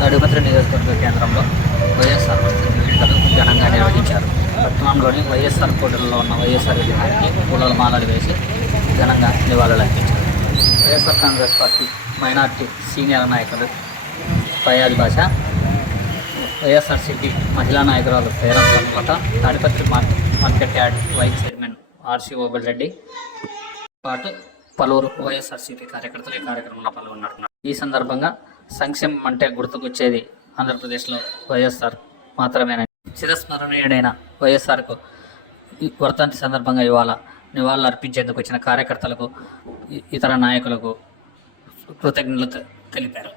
తాడిపత్రి నియోజకవర్గ కేంద్రంలో వైఎస్ఆర్ వర్ధంతి వేడుకలు ఘనంగా నిర్వహించారు. పట్టణంలోని వైఎస్ఆర్ కోటలో ఉన్న వైఎస్ఆర్ విగ్రహానికి పూల మాలలు వేసి ఘనంగా నివాళులర్పించారు. YSR Congress party minority senior నాయకులు ఫయాజ్ బాషా, వైఎస్ఆర్సీపీ మహిళా నాయకురాలు Peram Sanmatha, Tadipatri market yard vice chairman R C Obulreddy పాటు పలువురు వైఎస్ఆర్సీపీ కార్యకర్తలు ఈ కార్యక్రమంలో పాల్గొన్నారు. ఈ సందర్భంగా సంక్షేమం అంటే గుర్తుకొచ్చేది ఆంధ్రప్రదేశ్లో వైఎస్ఆర్ మాత్రమేనని, చిరస్మరణీయుడైన వైఎస్ఆర్కు వర్ధంతి సందర్భంగా ఇవాళ నివాళులు అర్పించేందుకు వచ్చిన కార్యకర్తలకు ఇతర నాయకులకు కృతజ్ఞతలు తెలిపారు.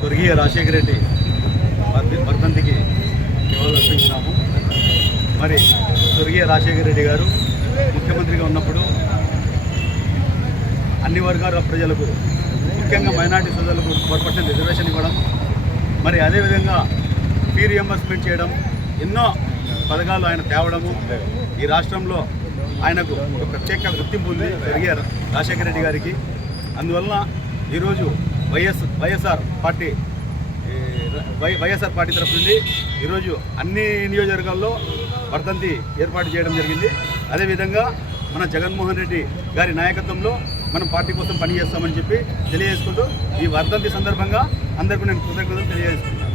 స్వర్గీయ రాజశేఖర రెడ్డి వర్ధంతికి నివాళులర్పించినాము. మరి స్వర్గీయ రాజశేఖర రెడ్డి గారు ముఖ్యమంత్రిగా ఉన్నప్పుడు అన్ని వర్గాల ప్రజలకు, ముఖ్యంగా మైనార్టీ సోదరులకు 4% రిజర్వేషన్ ఇవ్వడం, మరి అదేవిధంగా ఫీ రియంబర్స్మెంట్ చేయడం, ఎన్నో పథకాలు ఆయన తేవడము, ఈ రాష్ట్రంలో ఆయనకు ఒక ప్రత్యేక గుర్తింపు ఉంది స్వర్గీయ రాజశేఖర రెడ్డి గారికి. అందువలన ఈరోజు వైఎస్ఆర్ పార్టీ తరఫు నుండి ఈరోజు అన్ని నియోజకవర్గాల్లో వర్ధంతి ఏర్పాటు చేయడం జరిగింది. అదేవిధంగా మన జగన్మోహన్ రెడ్డి గారి నాయకత్వంలో మనం పార్టీ కోసం పనిచేస్తామని చెప్పి తెలియజేసుకుంటూ ఈ వర్ధంతి సందర్భంగా అందరికీ నేను కృతజ్ఞతలు తెలియజేసుకుంటాను.